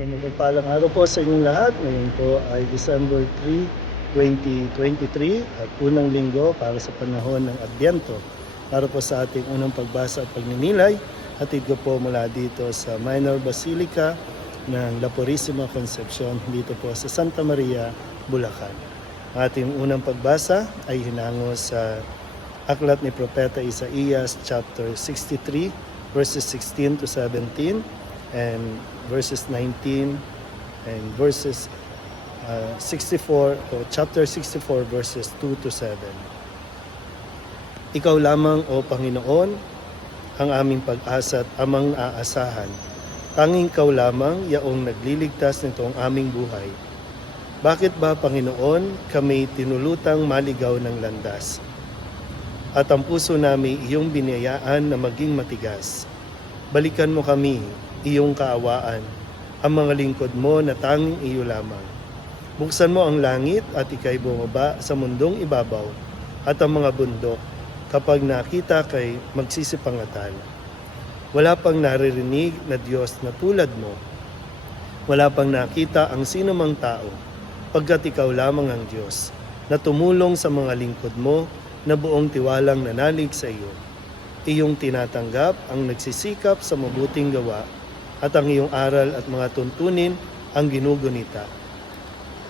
So magpagpalang araw po sa inyong lahat. Ngayon po ay December 3, 2023 at unang linggo para sa panahon ng Adbyento. Para po sa ating unang pagbasa at pagninilay, hatid ko po mula dito sa Minor Basilica ng La Purisima Concepcion dito po sa Santa Maria, Bulacan. Ang ating unang pagbasa ay hinango sa aklat ni Propeta Isaías chapter 63 verses 16 to 17 and verses 19 and verses uh, 64 o chapter 64 verses 2 to 7. Ikaw lamang o Panginoon ang aming pag-asa at amang aasahan. Tanging ikaw lamang yaong nagliligtas nitong aming buhay. Bakit ba Panginoon kami tinulutang maligaw ng landas? At ang puso namin iyong binayaan na maging matigas. Balikan mo kami, iyong kaawaan, ang mga lingkod mo na tanging iyo lamang. Buksan mo ang langit at ikay bumaba sa mundong ibabaw at ang mga bundok kapag nakita kay magsisipangatal. Wala pang naririnig na Diyos na tulad mo. Wala pang nakita ang sino mang tao pagkat ikaw lamang ang Diyos na tumulong sa mga lingkod mo na buong tiwalang nanalig sa iyo. Iyong tinatanggap ang nagsisikap sa mabuting gawa at ang iyong aral at mga tuntunin ang ginugunita.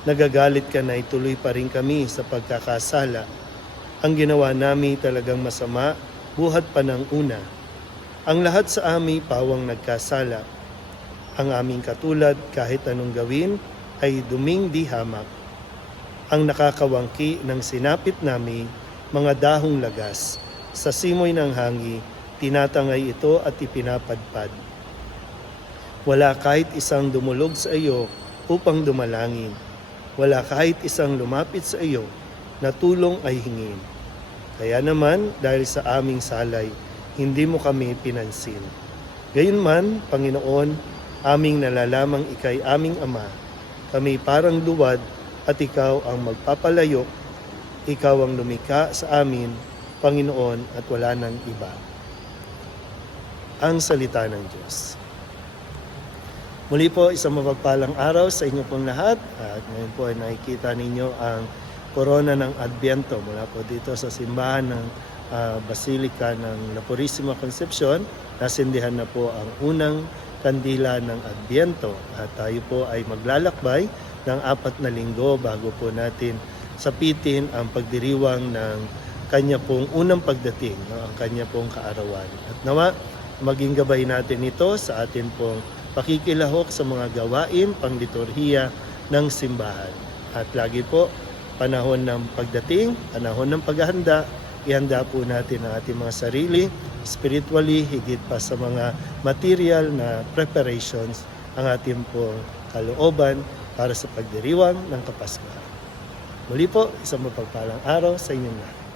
Nagagalit ka na ituloy pa rin kami sa pagkakasala. Ang ginawa namin talagang masama, buhat pa ng una. Ang lahat sa amin pawang nagkasala. Ang aming katulad kahit anong gawin ay duming di hamak. Ang nakakawangki ng sinapit namin, mga dahong lagas. Sa simoy ng hangi, tinatangay ito at ipinapadpad. Wala kahit isang dumulog sa iyo upang dumalangin. Wala kahit isang lumapit sa iyo na tulong ay hingin. Kaya naman, dahil sa aming salay, hindi mo kami pinansin. Gayunman, Panginoon, aming nalalamang ikay aming Ama. Kami parang luwad at ikaw ang magpapalayok. Ikaw ang lumika sa amin, Panginoon, at wala nang iba. Ang salita ng Diyos. Muli po, isang mapagpalang araw sa inyo pong lahat. At ngayon po ay nakikita ninyo ang korona ng Adbyento mula po dito sa simbahan ng ah, Basilica ng La Purisima Concepcion. Nasindihan na po ang unang kandila ng Adbyento at tayo po ay maglalakbay ng apat na linggo bago po natin sapitin ang pagdiriwang ng kanya pong unang pagdating, no, ang kanya pong kaarawan. At nawa, maging gabay natin ito sa atin pong pakikilahok sa mga gawain pangliturhiya ng simbahan. At lagi po, panahon ng pagdating, panahon ng paghahanda, ihanda po natin ang ating mga sarili, spiritually, higit pa sa mga material na preparations, ang ating pong kalooban para sa pagdiriwang ng Kapaskuhan. Muli po, isang mapagpalang araw sa inyong lahat.